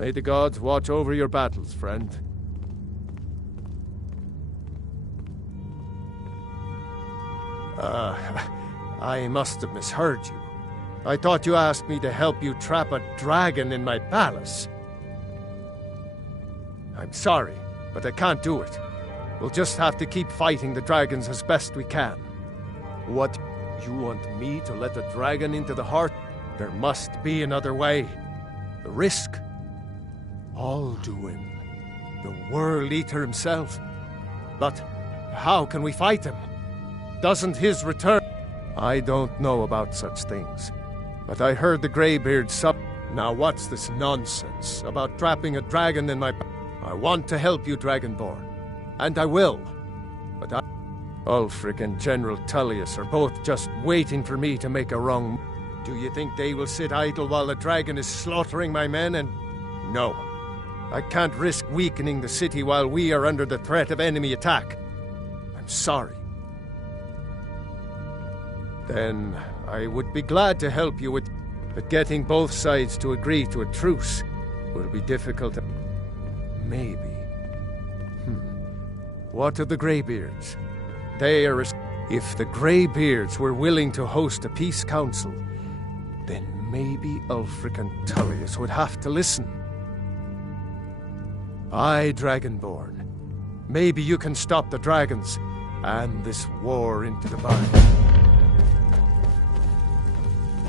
May the gods watch over your battles, friend. I must have misheard you. I thought you asked me to help you trap a dragon in my palace. I'm sorry, but I can't do it. We'll just have to keep fighting the dragons as best we can. What? You want me to let a dragon into the heart? There must be another way. The risk? Alduin, the World Eater himself. But how can we fight him? Doesn't his return... I don't know about such things. But I heard the Greybeard sub... Now what's this nonsense about trapping a dragon in my... I want to help you, Dragonborn. And I will. But Ulfric and General Tullius are both just waiting for me to make a wrong... Do you think they will sit idle while the dragon is slaughtering my men and... No. I can't risk weakening the city while we are under the threat of enemy attack. I'm sorry. Then I would be glad to help you with... But getting both sides to agree to a truce will be difficult. Maybe. What of the Greybeards? They are... If the Greybeards were willing to host a peace council, then maybe Ulfric and Tullius would have to listen. Aye, Dragonborn. Maybe you can stop the dragons and this war into the bud.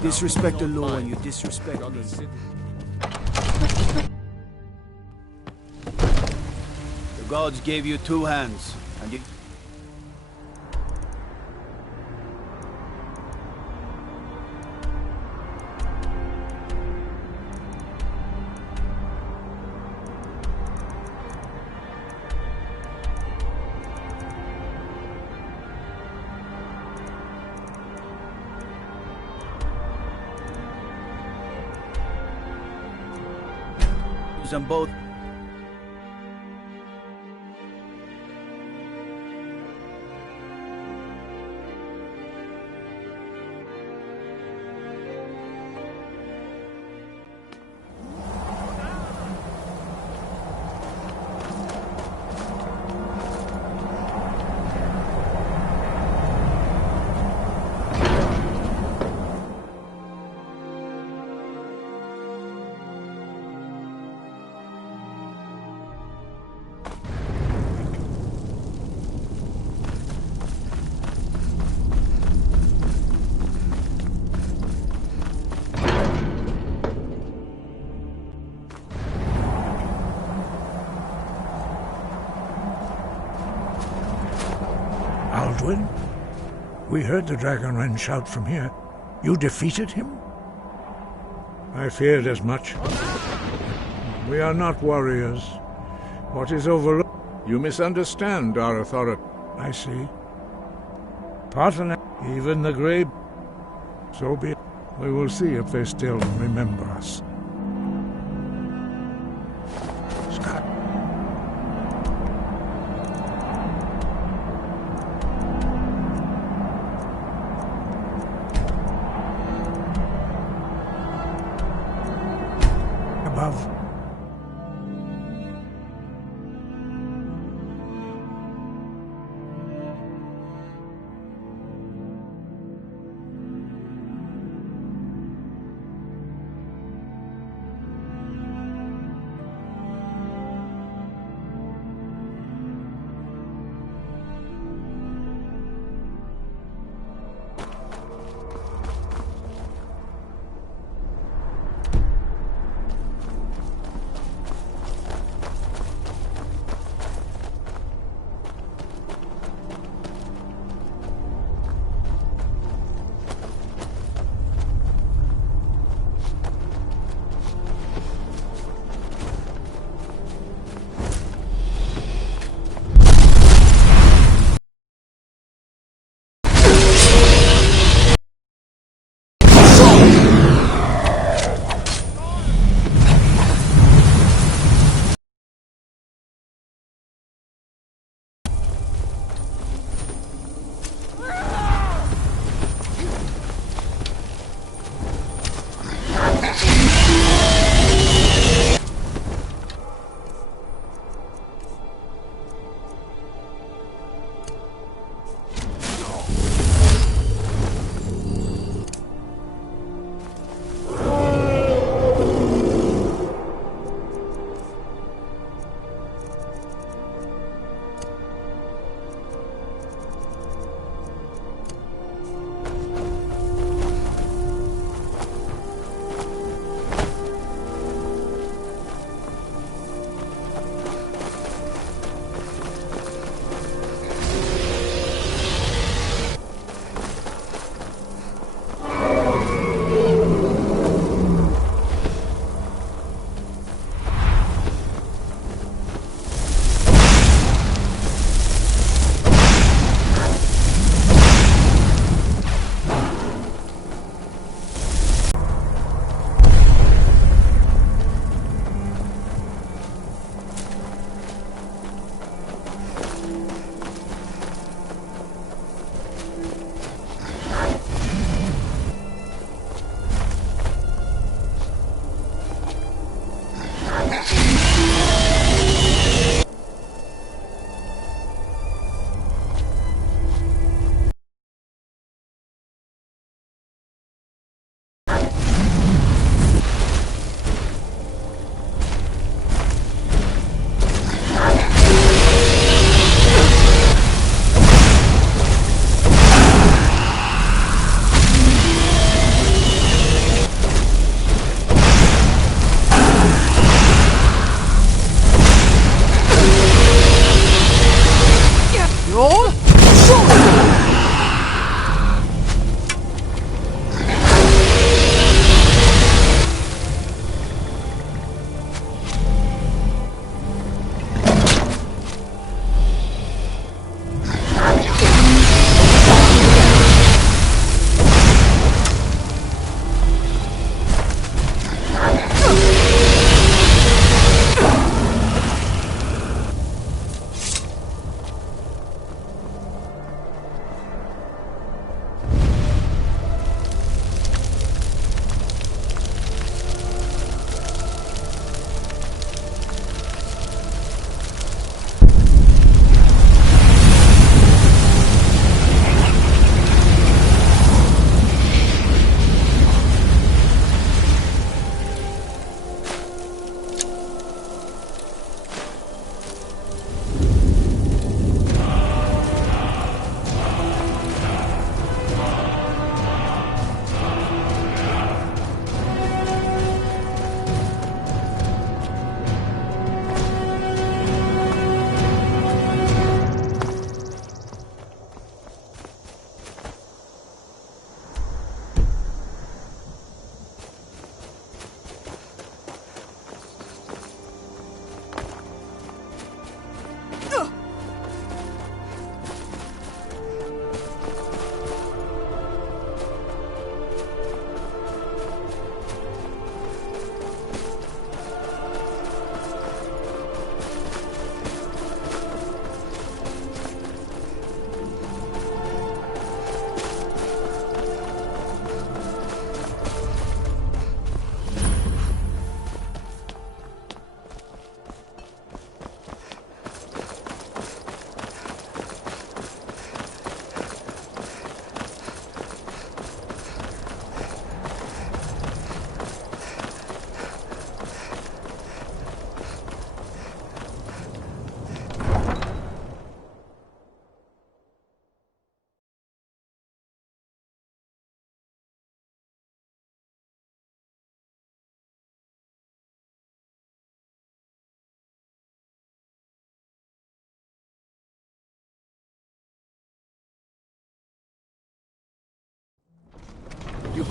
Disrespect the law and you disrespect me. The gods gave you two hands, and you... them both. Alduin? We heard the Dragonren shout from here. You defeated him? I feared as much. We are not warriors. What is overlooked? You misunderstand our authority. I see. Partner, even the Grey... So be it. We will see if they still remember us. Scott. Above.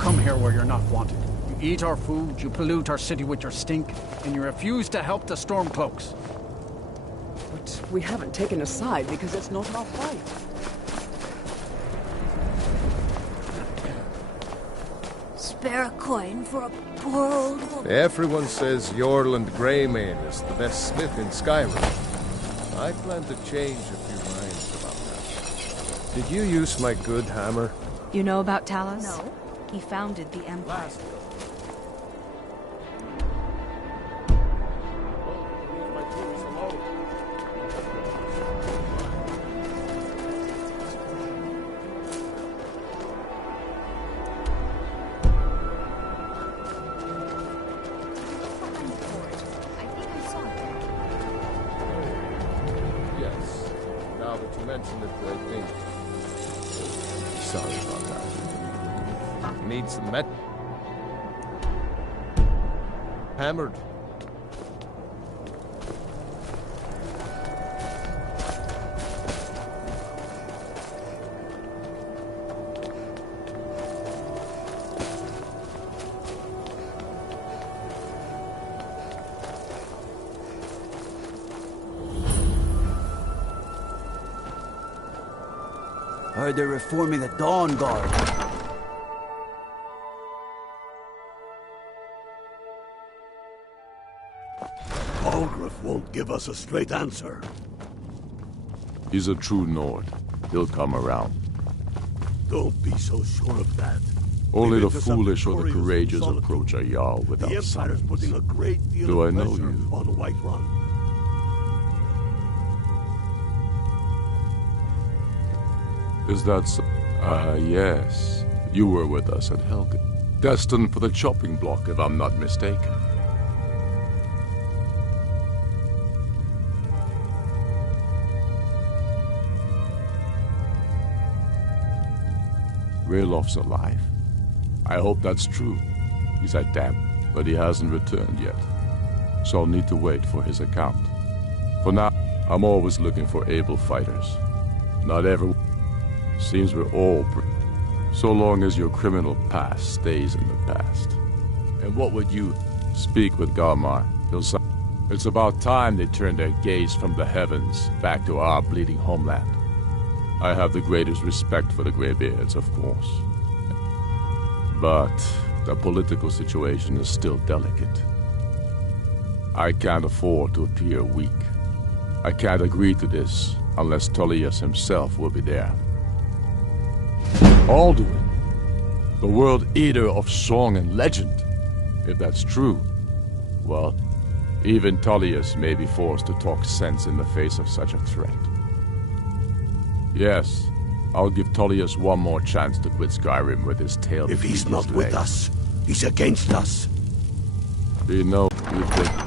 come here where you're not wanted. You eat our food, you pollute our city with your stink, and you refuse to help the Stormcloaks. But we haven't taken a side because it's not our fight. Spare a coin for a poor old woman. Everyone says Yorland Greymane is the best smith in Skyrim. I plan to change a few minds about that. Did you use my good hammer? You know about Talos? No. He founded the Empire. Yes. Now that you mention it, I think... Sorry about that. Need some met... Hammered. Heard they're reforming the Dawn Guard. Aldrich won't give us a straight answer. He's a true Nord. He'll come around. Don't be so sure of that. Only We've the been to some foolish or the victorious courageous solitude. approach a Jarl The without Empire's summons. putting a great deal Do of I know pressure you? on Whiterun. Is that so? Yes. You were with us at Helgen. Destined for the chopping block, if I'm not mistaken. Raylof's alive. I hope that's true. He's at Dam, but he hasn't returned yet. So I'll need to wait for his account. For now, I'm always looking for able fighters. Not everyone. Seems we're all so long as your criminal past stays in the past. And what would you speak with Galmar? He'll say, it's about time they turned their gaze from the heavens back to our bleeding homeland. I have the greatest respect for the Greybeards, of course. But the political situation is still delicate. I can't afford to appear weak. I can't agree to this unless Tullius himself will be there. Alduin, the world eater of song and legend. If that's true, well, even Tullius may be forced to talk sense in the face of such a threat. Yes, I'll give Tullius one more chance to quit Skyrim with his tail. If he's between his not with legs. us, he's against us. We know you've been...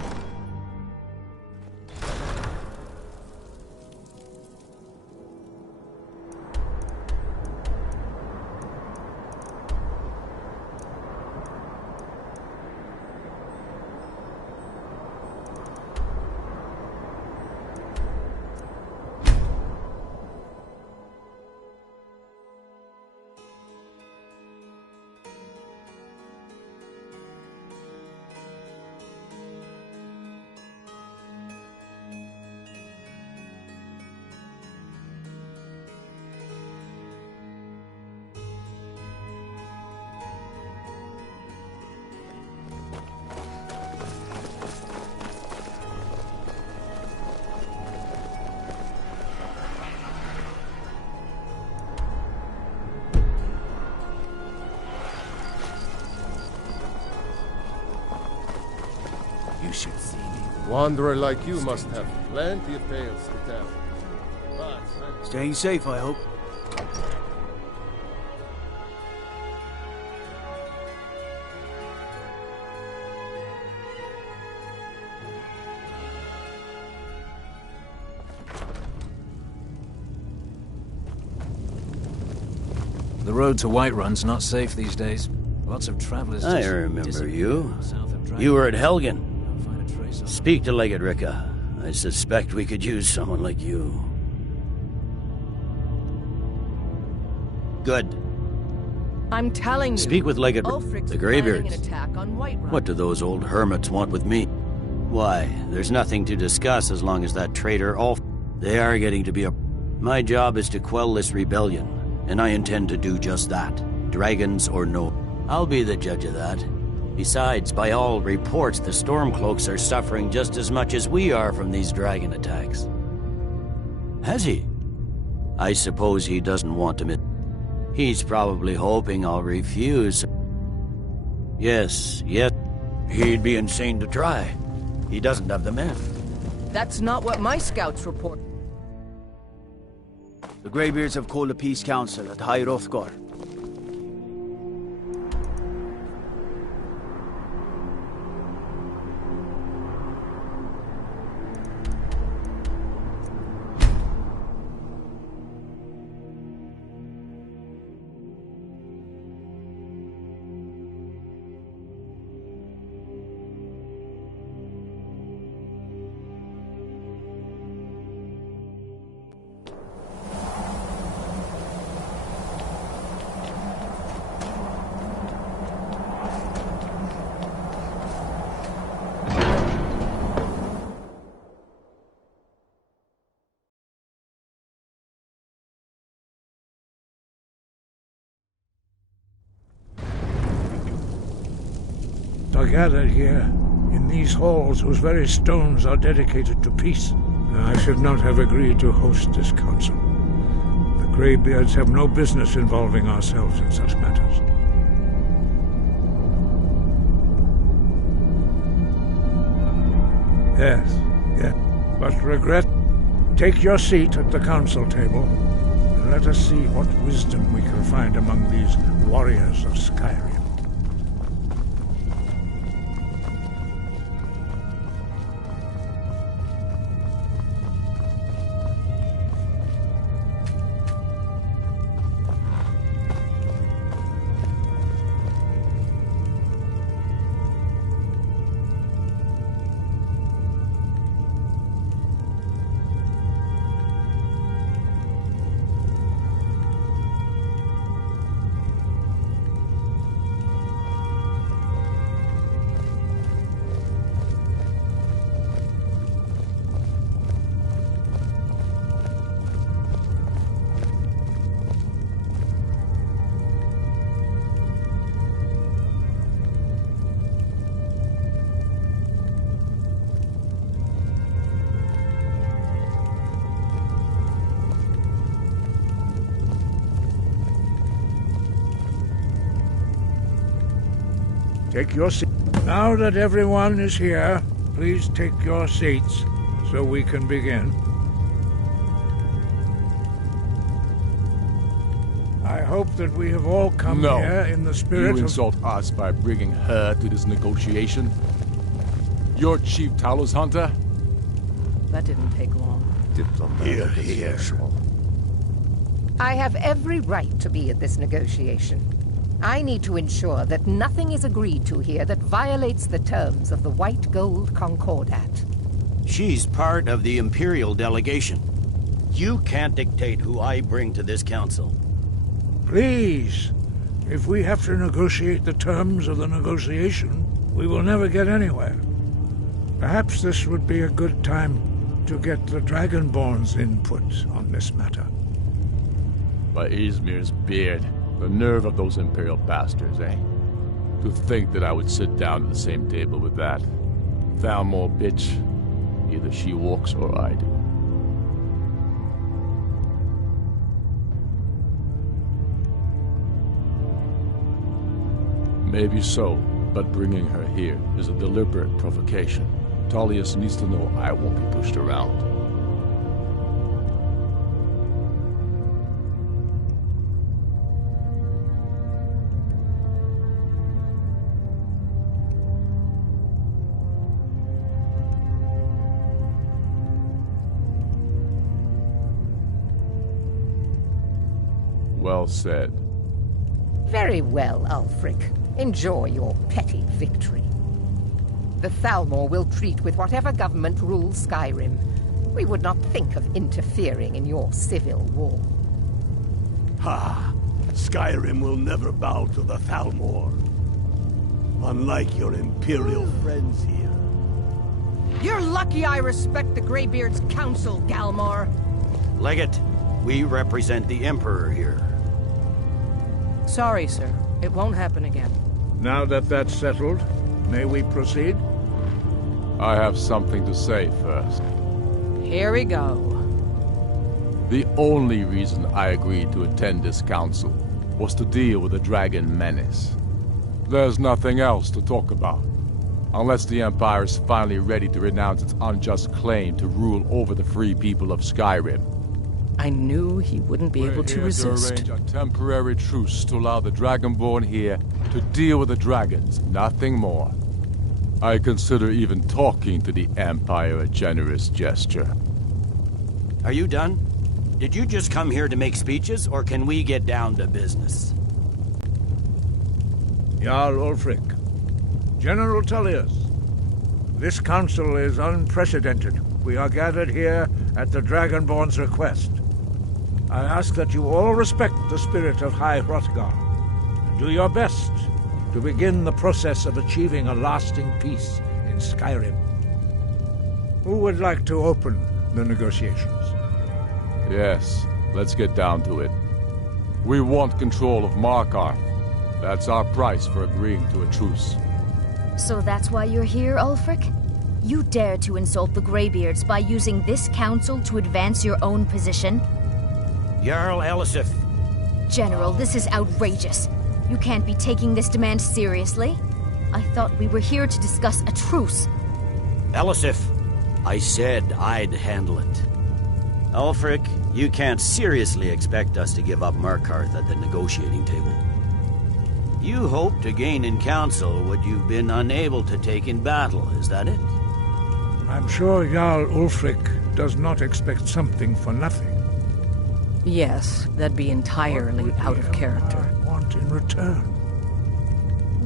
You should see me. Wanderer like you must have plenty of tales to tell. But Staying safe, I hope. The road to Whiterun's not safe these days. Lots of travelers I just remember disappear you. south of Dragon. You were at Helgen. Don't find a trace of Speak to Legate Ricka. I suspect we could use someone like you. Good. I'm telling you. Speak with Legate. Ulfric's The planning Greybeards. an attack on Whiterun. What do those old hermits want with me? Why, there's nothing to discuss as long as that traitor Ulf... They are getting to be a... My job is to quell this rebellion, and I intend to do just that. Dragons or no. I'll be the judge of that. Besides, by all reports, the Stormcloaks are suffering just as much as we are from these dragon attacks. Has he? I suppose he doesn't want to admit. He's probably hoping I'll refuse. Yes. He'd be insane to try. He doesn't have the men. That's not what my scouts report. The Greybeards have called a peace council at High Hrothgar. Are gathered here, in these halls whose very stones are dedicated to peace. I should not have agreed to host this council. The Greybeards have no business involving ourselves in such matters. Yes. But regret, take your seat at the council table, and let us see what wisdom we can find among these warriors of Skyrim. Take your seat. Now that everyone is here, please take your seats so we can begin. I hope that we have all come here in the spirit of... You insult us by bringing her to this negotiation? You're Chief Talos Hunter? That didn't take long. Here. I have every right to be at this negotiation. I need to ensure that nothing is agreed to here that violates the terms of the White Gold Concordat. She's part of the Imperial delegation. You can't dictate who I bring to this council. Please, if we have to negotiate the terms of the negotiation, we will never get anywhere. Perhaps this would be a good time to get the Dragonborn's input on this matter. By Izmir's beard. The nerve of those Imperial bastards, eh? To think that I would sit down at the same table with that. Thalmor bitch. Either she walks or I do. Maybe so, but bringing her here is a deliberate provocation. Tullius needs to know I won't be pushed around. Well said. Very well, Ulfric. Enjoy your petty victory. The Thalmor will treat with whatever government rules Skyrim. We would not think of interfering in your civil war. Ha! Skyrim will never bow to the Thalmor. Unlike your Imperial friends here. You're lucky I respect the Greybeard's counsel, Galmar. Legate, we represent the Emperor here. Sorry, sir. It won't happen again. Now that that's settled, may we proceed? I have something to say first. Here we go. The only reason I agreed to attend this council was to deal with the dragon menace. There's nothing else to talk about. Unless the Empire is finally ready to renounce its unjust claim to rule over the free people of Skyrim. I knew he wouldn't be able to resist. We're here to arrange a temporary truce to allow the Dragonborn here to deal with the dragons, nothing more. I consider even talking to the Empire a generous gesture. Are you done? Did you just come here to make speeches, or can we get down to business? Jarl Ulfric, General Tullius, this council is unprecedented. We are gathered here at the Dragonborn's request. I ask that you all respect the spirit of High Hrothgar, and do your best to begin the process of achieving a lasting peace in Skyrim. Who would like to open the negotiations? Yes, let's get down to it. We want control of Markarth. That's our price for agreeing to a truce. So that's why you're here, Ulfric? You dare to insult the Greybeards by using this council to advance your own position? Jarl Elisif. General, this is outrageous. You can't be taking this demand seriously. I thought we were here to discuss a truce. Elisif, I said I'd handle it. Ulfric, you can't seriously expect us to give up Markarth at the negotiating table. You hope to gain in council what you've been unable to take in battle, is that it? I'm sure Jarl Ulfric does not expect something for nothing. Yes, that'd be entirely out of character. I want in return.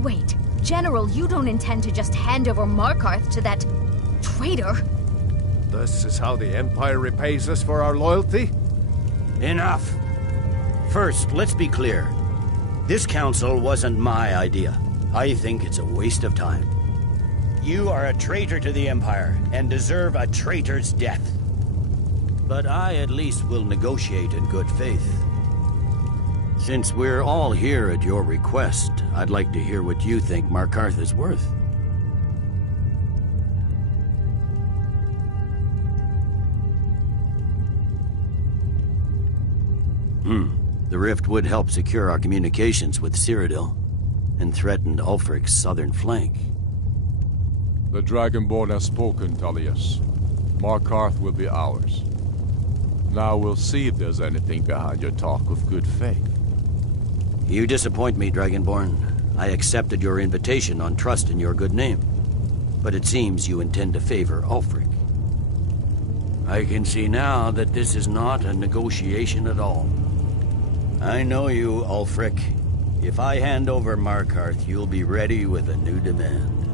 Wait, General, you don't intend to just hand over Markarth to that traitor? This is how the Empire repays us for our loyalty? Enough. First, let's be clear. This council wasn't my idea. I think it's a waste of time. You are a traitor to the Empire and deserve a traitor's death. But I at least will negotiate in good faith. Since we're all here at your request, I'd like to hear what you think Markarth is worth. The rift would help secure our communications with Cyrodiil, and threatened Ulfric's southern flank. The Dragonborn has spoken, Tullius. Markarth will be ours. Now we'll see if there's anything behind your talk of good faith. You disappoint me, Dragonborn. I accepted your invitation on trust in your good name. But it seems you intend to favor Ulfric. I can see now that this is not a negotiation at all. I know you, Ulfric. If I hand over Markarth, you'll be ready with a new demand.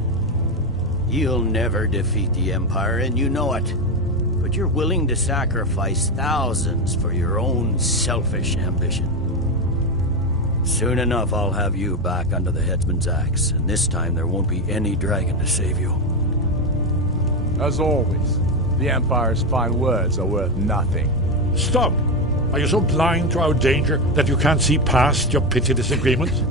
You'll never defeat the Empire, and you know it. But you're willing to sacrifice thousands for your own selfish ambition. Soon enough, I'll have you back under the headsman's axe, and this time there won't be any dragon to save you. As always, the Empire's fine words are worth nothing. Stop! Are you so blind to our danger that you can't see past your petty disagreements?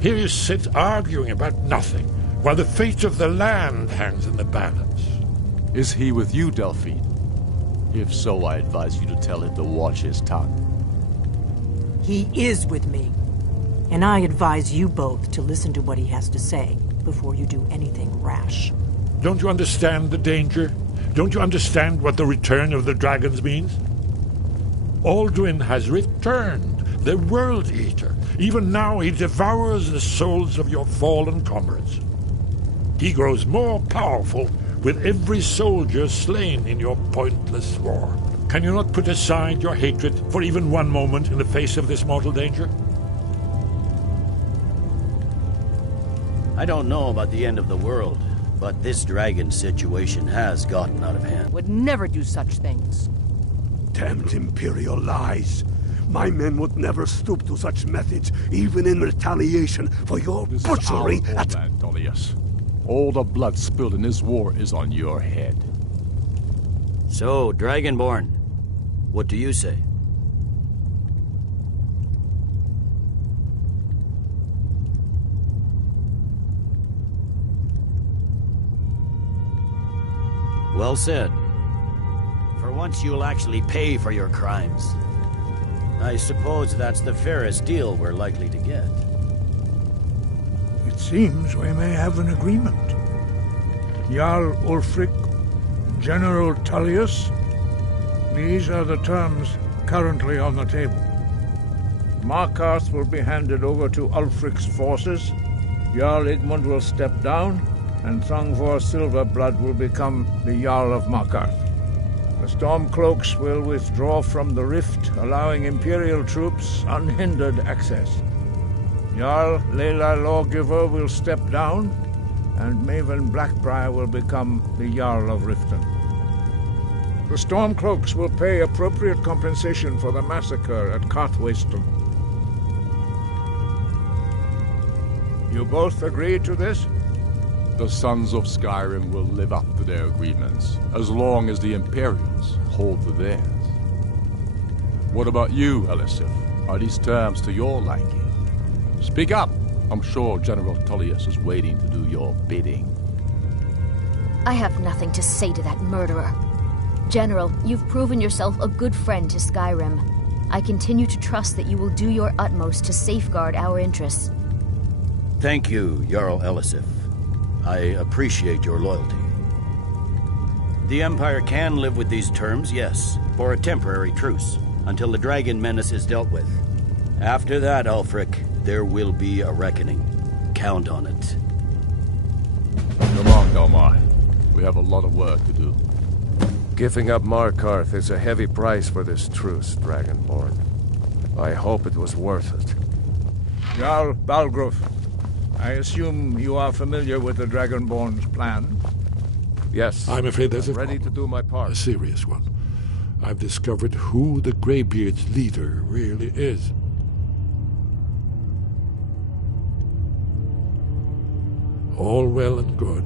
Here you sit arguing about nothing, while the fate of the land hangs in the balance. Is he with you, Delphine? If so, I advise you to tell him to watch his tongue. He is with me, and I advise you both to listen to what he has to say before you do anything rash. Don't you understand the danger? Don't you understand what the return of the dragons means? Alduin has returned, the World Eater. Even now he devours the souls of your fallen comrades. He grows more powerful with every soldier slain in your pointless war. Can you not put aside your hatred for even one moment in the face of this mortal danger? I don't know about the end of the world, but this dragon situation has gotten out of hand. Would never do such things. Damned Imperial lies. My men would never stoop to such methods, even in retaliation for your butchery at... Tullius. All the blood spilled in this war is on your head. So, Dragonborn, what do you say? Well said. For once you'll actually pay for your crimes. I suppose that's the fairest deal we're likely to get. It seems we may have an agreement. Jarl Ulfric, General Tullius, these are the terms currently on the table. Markarth will be handed over to Ulfric's forces, Jarl Igmund will step down, and Thongvor Silverblood will become the Jarl of Markarth. The Stormcloaks will withdraw from the rift, allowing Imperial troops unhindered access. Jarl Leila Lawgiver will step down, and Maven Blackbriar will become the Jarl of Riften. The Stormcloaks will pay appropriate compensation for the massacre at Carthwayston. You both agree to this? The sons of Skyrim will live up to their agreements, as long as the Imperials hold to theirs. What about you, Elisif? Are these terms to your liking? Speak up! I'm sure General Tullius is waiting to do your bidding. I have nothing to say to that murderer. General, you've proven yourself a good friend to Skyrim. I continue to trust that you will do your utmost to safeguard our interests. Thank you, Jarl Elisif. I appreciate your loyalty. The Empire can live with these terms, yes, for a temporary truce, until the dragon menace is dealt with. After that, Ulfric, there will be a reckoning. Count on it. Come on, Delmar. We have a lot of work to do. Giving up Markarth is a heavy price for this truce, Dragonborn. I hope it was worth it. Jarl Balgruf, I assume you are familiar with the Dragonborn's plan? Yes. I'm afraid there's ready to do my part. A serious one. I've discovered who the Greybeard's leader really is. All well and good,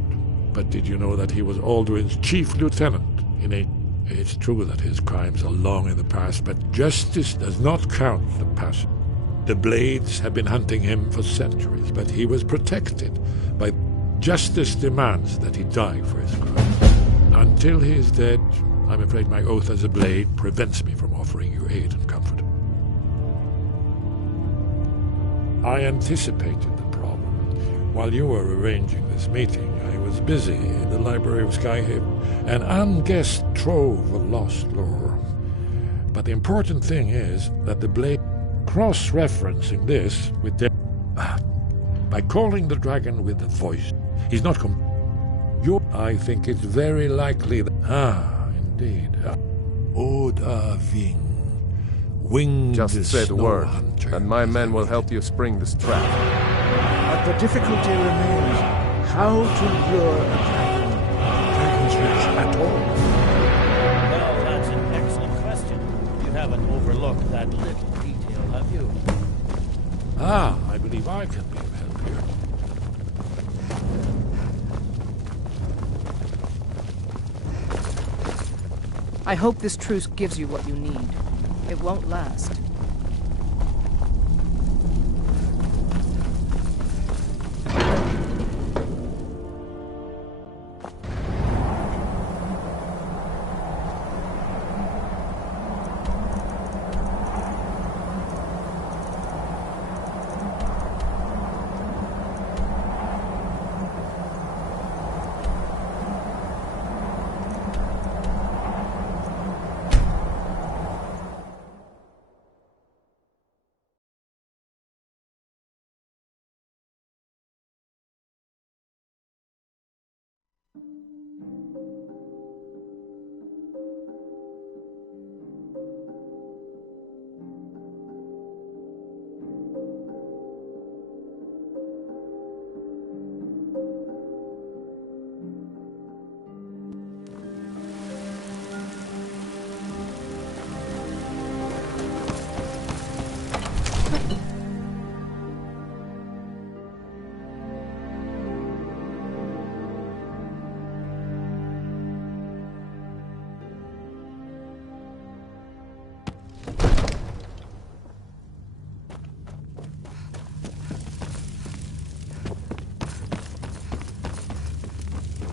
but did you know that he was Alduin's chief lieutenant in a... It's true that his crimes are long in the past, but justice does not count the past. The Blades have been hunting him for centuries, but he was protected by... Justice demands that he die for his crimes. Until he is dead, I'm afraid my oath as a Blade prevents me from offering you aid and comfort. I anticipated the problem. While you were arranging this meeting, I was busy in the library of Skyhaven, an unguessed trove of lost lore. But the important thing is that the Blade cross-referencing this with their... by calling the dragon with the voice. He's not I think it's very likely that... indeed. Odahving. Winged Just say the word, hunter. and my men will help you spring this trap. But the difficulty remains how to lure a dragon's reach at all. Well, that's an excellent question. You haven't overlooked that little detail, have you? I believe I can be of help here. I hope this truce gives you what you need. It won't last.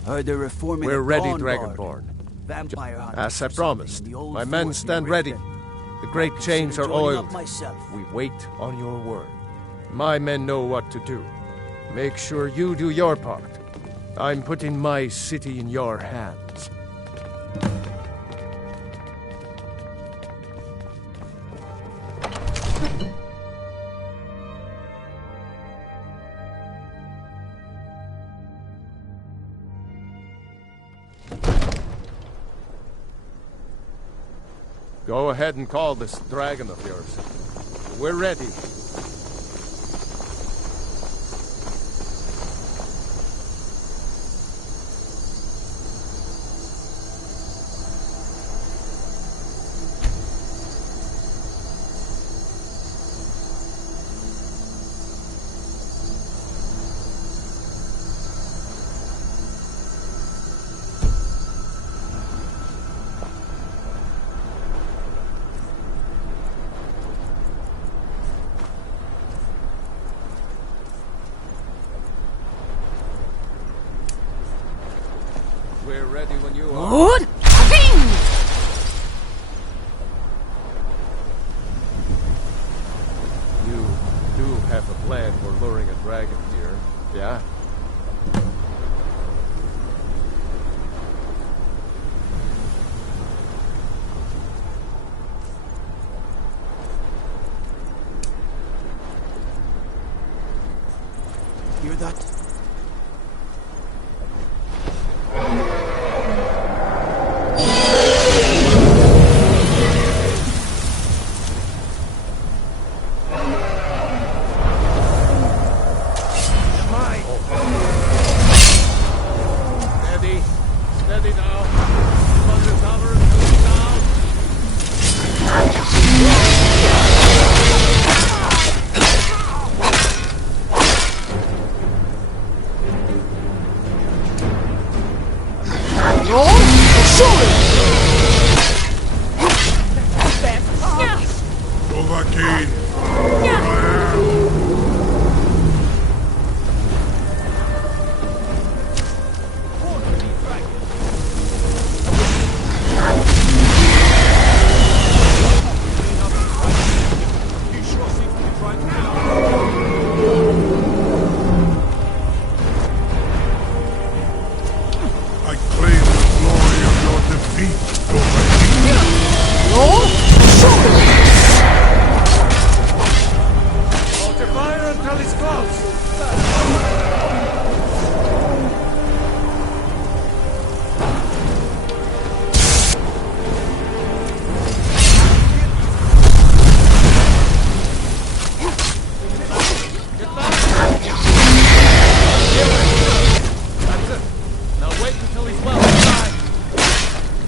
Heard they're reforming We're the ready, Dawn Guard. Dragonborn. Vampire hunters As I or something promised, in the old my men fort stand near ready. Riften. The great chains are Joining up oiled. myself. We wait on your word. My men know what to do. Make sure you do your part. I'm putting my city in your hands. Go ahead and call this dragon of yours. We're ready. We're ready when you are. Good. You do have a plan for luring a dragon here, yeah? Hear that? Steady. Steady now. Keep under cover and move down. I claim the glory of your defeat, Hold your fire until he's close. That's it. Now wait until he's well inside.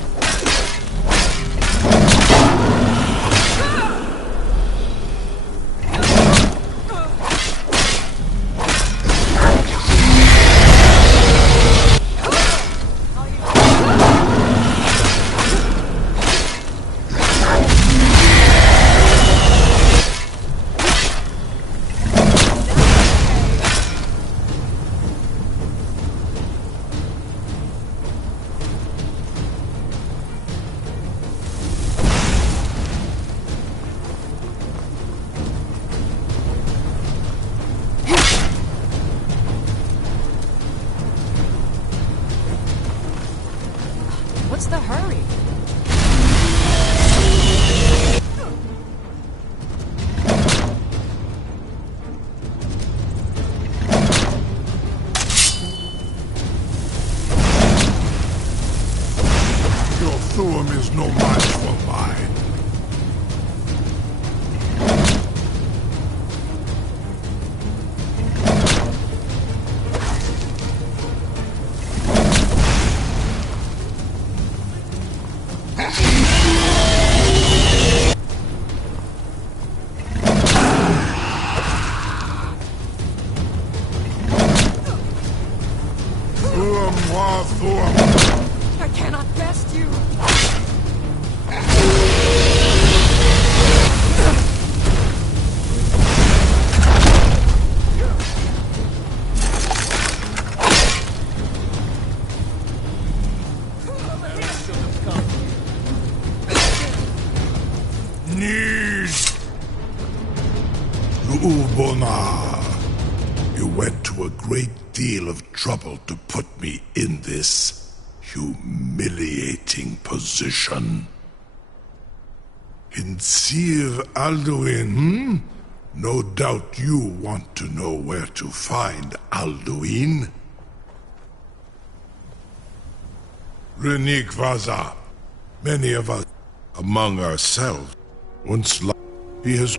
What's the hurry? Your Thuum is no match for mine. Thuum wa Thuum. I cannot best you. You went to a great deal of trouble to put me in this humiliating position. In Sir Alduin, No doubt you want to know where to find Alduin. Renik Vaza. Many of us, among ourselves, once he has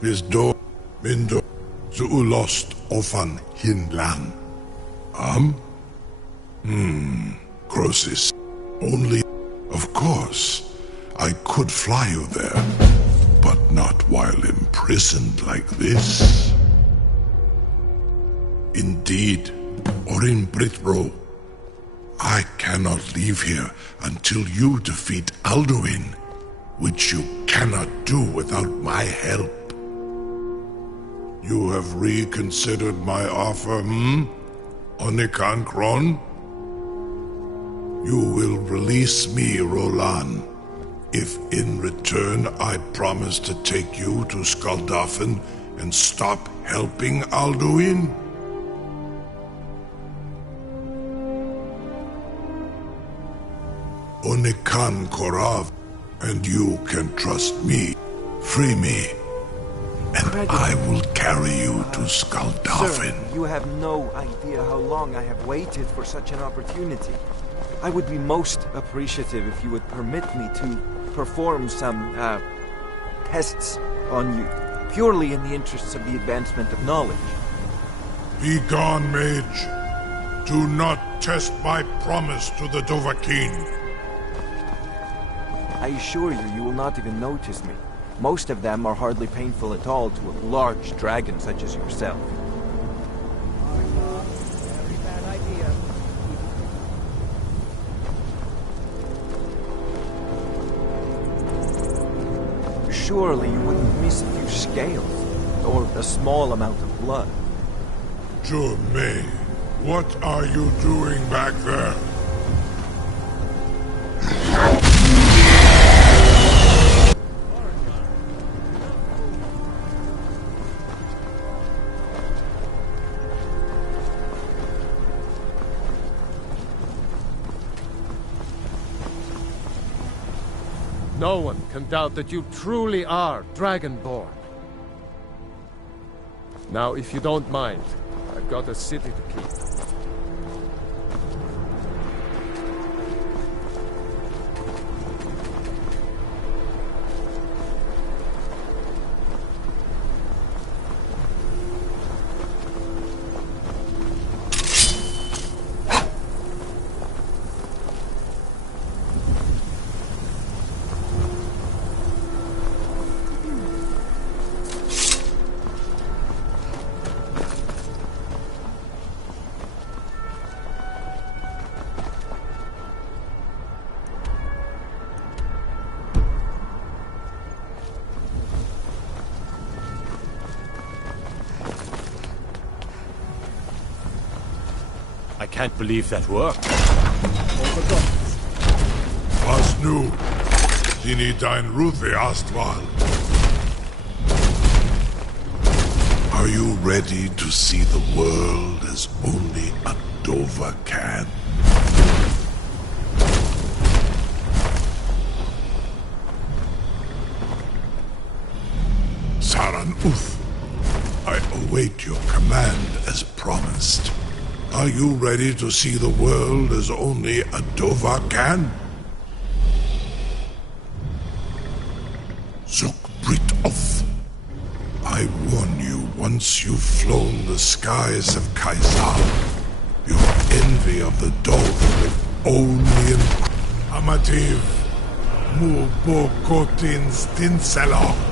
his door, Mindo, Zuulost Ofan Hinlan. Crosis. Only, of course, I could fly you there, but not while imprisoned like this. Indeed, Orin Britbro, I cannot leave here until you defeat Alduin, which you cannot do without my help. You have reconsidered my offer, Onikan Kron? You will release me, Roland, if in return I promise to take you to Skaldafen and stop helping Alduin? Onikan Korav, and you can trust me. Free me, and I will carry you to Skaldafen. Sir, you have no idea how long I have waited for such an opportunity. I would be most appreciative if you would permit me to perform some, tests on you, purely in the interests of the advancement of knowledge. Be gone, mage. Do not test my promise to the Dovahkiin. I assure you, you will not even notice me. Most of them are hardly painful at all to a large dragon such as yourself. Very bad idea. Surely you wouldn't miss a few scales, or a small amount of blood. May, what are you doing back there? No one can doubt that you truly are Dragonborn. Now, if you don't mind, I've got a city to keep. I can't believe that worked. Was nu, Dini dein Ruthi Astval. Are you ready to see the world as only a Dova can? Saran Uth, I await your command as promised. Are you ready to see the world as only a Dova can? Zukbritoth. I warn you, once you've flown the skies of Kaisal, your envy of the Dove will only Amativ Mubokotin Stinselok.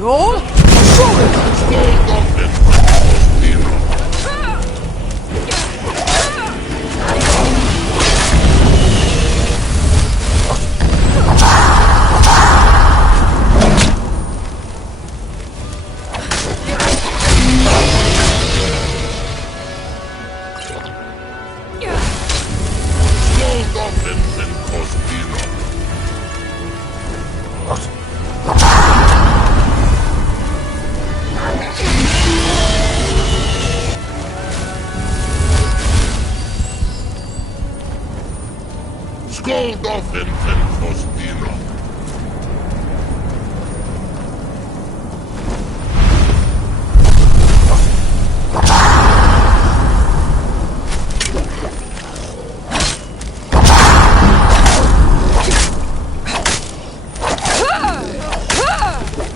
You're... Stay, Goblin!